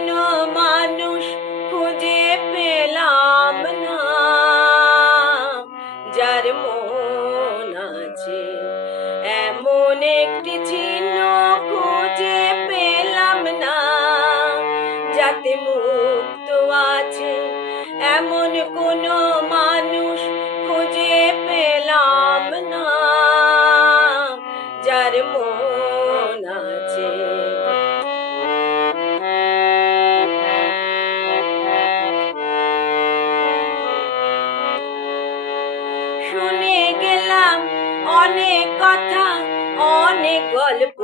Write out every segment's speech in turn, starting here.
কোনো মানুষ খুঁজে পেলাম না, যার মন আছে এমন একটি চিহ্ন খুঁজে পেলাম না, যাতে মুক্ত আছে এমন কোনো মানুষ খুঁজে পেলাম না, যার মন আছে। শুনে গেলাম অনেক কথা, অনেক গল্প,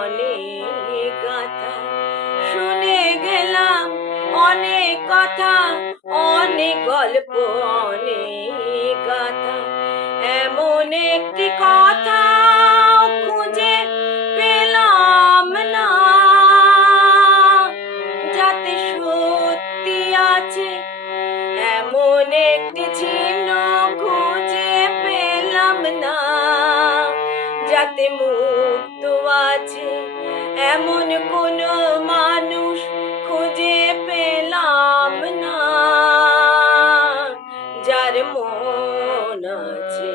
অনেক গাথা। শুনে গেলাম অনেক কথা, অনেক গল্প, অনেক গাথা। এমন একটি কথা খুঁজে পেলাম না, যাতে সত্যি আছে এমন একটি চিহ্ন খুঁজে পেলাম না, যাতে মুক্ত আছে এমন কোনো মানুষ খুঁজে পেলাম না, যার মন আছে।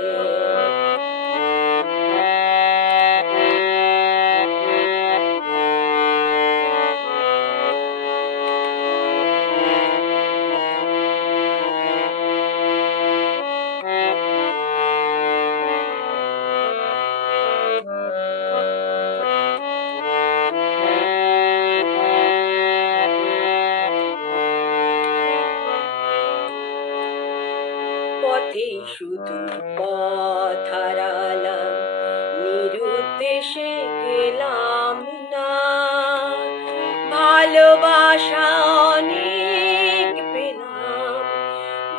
পথে শুধু পথ হারালাম, নিরুদ্দেশে গেলাম না। ভালোবাসা অনেক পেলাম,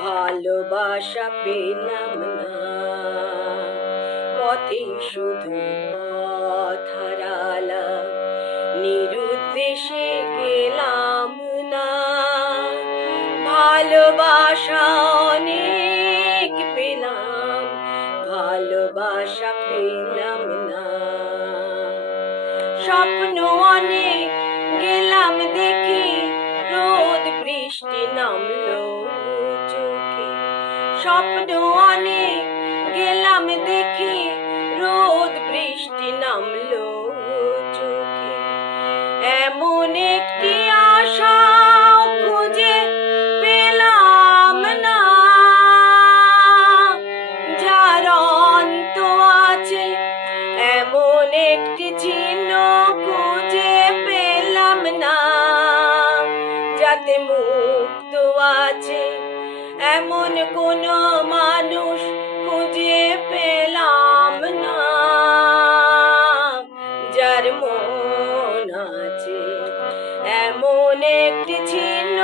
ভালোবাসা পেলাম না। পথে শুধু পথ হারালাম, নিরুদ্দেশে গেলাম না। ভালোবাসা অনেক পেলাম, ভালোবাসা পেলাম না। স্বপ্ন অনেক গেলাম দেখি, রোদ বৃষ্টি নামলো চোখে। স্বপ্ন অনেক গেলাম দেখি, রোদ বৃষ্টি নামলো চোখে। এমন একটি আশা খুঁজে পেলাম না, যার অন্ত আছে এমন একটি চিহ্ন খুঁজে পেলাম না, যাতে মুক্ত আছে এমন কোনো মানুষ খুঁজে পেলাম না, যার মন আছে এমন একটি চিহ্ন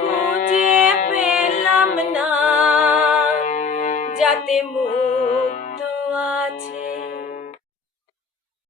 খুঁজে পেলাম না, যাতে